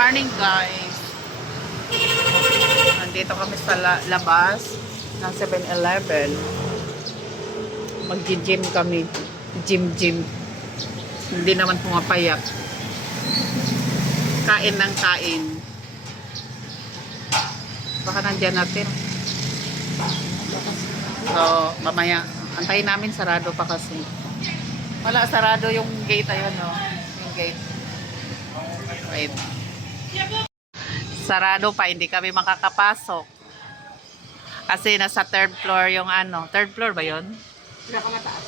morning guys. Nandito kami sa la- labas ng 7-Eleven. Mag-gym kami. Gym-gym. Hindi naman pumapayak. Kain ng kain. Baka nandyan natin. So, mamaya. Antayin namin sarado pa kasi. Wala, sarado yung gate ayun, no? Yung gate. Wait. Sarado pa, hindi kami makakapasok. Kasi nasa third floor yung ano. Third floor ba yun? Pinakamataas.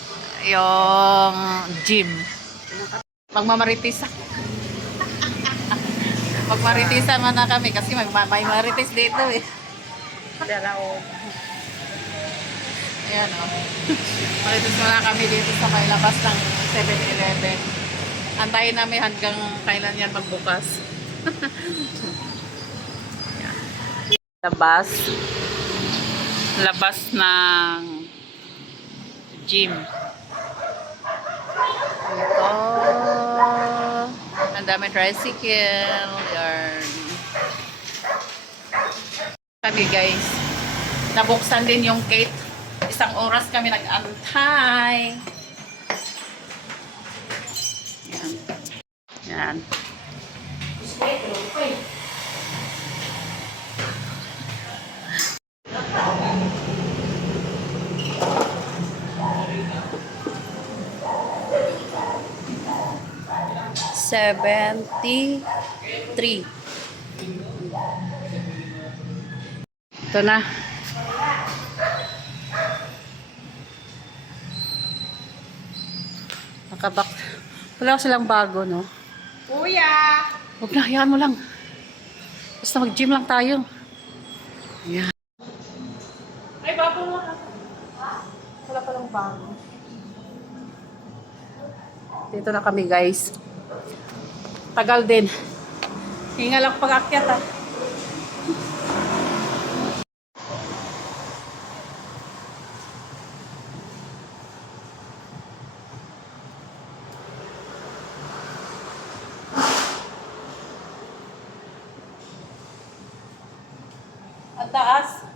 Yung gym. Magmamaritis ako. Magmaritisan man na kami kasi may, may maritis dito eh. Dalaw. Ayan o. Maritis muna kami dito sa may labas ng 7-Eleven. Antayin namin hanggang kailan yan magbukas. Labas. Labas ng gym. Ito. Ang dami tricycle. Yarn. Kami guys. Nabuksan din yung gate. Isang oras kami nag-antay. Yan. Yan. Seventy-three. Ito na. Nakabak. Wala silang bago, no? Kuya! Huwag na, hayaan mo lang. Basta mag-gym lang tayo. Ayan. Ay, bago mo. Wala palang bago. Dito na kami, guys. Tagal din. Hinga lang pag-akyat, ah. Ang taas.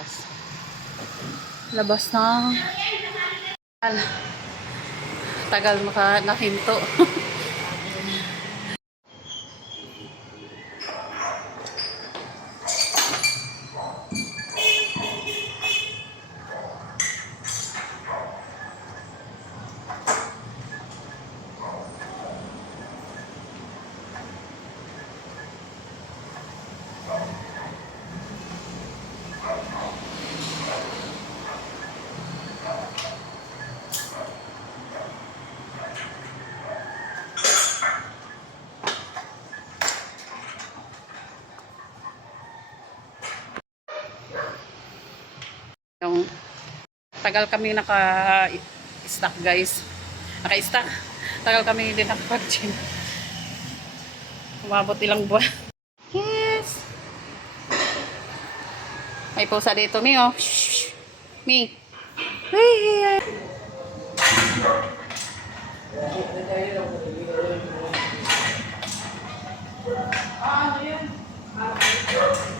Labas. Labas ng... Al- Tagal maka nahinto. tagal kami naka-stack guys. Naka-stack. Tagal kami hindi nakapag-gym. Umabot ilang buwan. Yes! May pusa dito, Mi, oh. Mi. Hey! Ah, ano?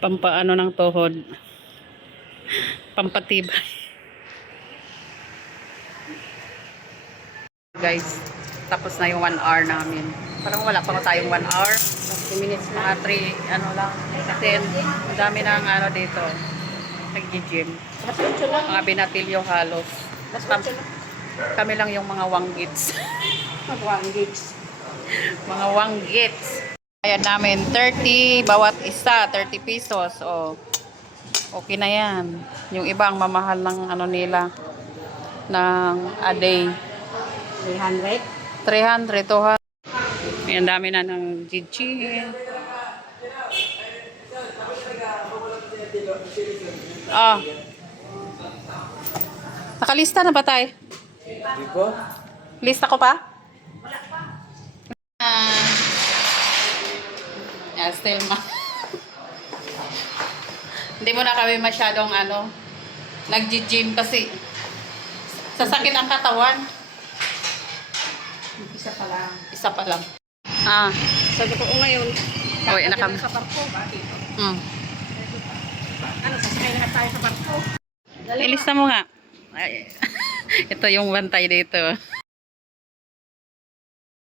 Pampaano ng tuhod. Pampatibay. Guys, tapos na yung 1 hour namin. Parang wala pa tayong 1 hour. 2 minutes na. 3, ano lang. Kasi ang dami ng ano dito. Nag-gym. Mga binatilyo halos. Mas Kam- kami lang yung mga wanggits. Mag-one gigs. mga wanggits. Ayan namin, 30 bawat isa, 30 pesos. O, okay na yan. Yung iba ang mamahal ng ano nila, ng a day. 300. 300, 200. Ayan, dami na ng Gigi. Ah. Nakalista na ba tayo? Hindi po. Lista ko pa? Yeah, still ma. Hindi mo na kami masyadong ano, nag-gym kasi sasakit ang katawan. Isa pa lang. Isa pa lang. Ah. Sabi ko, o ngayon, Uwi na kami. sa barko, ba? Dito. Mm. Ano, sasakay lahat tayo sa barko. Ilista mo nga. Ay, ito yung bantay dito.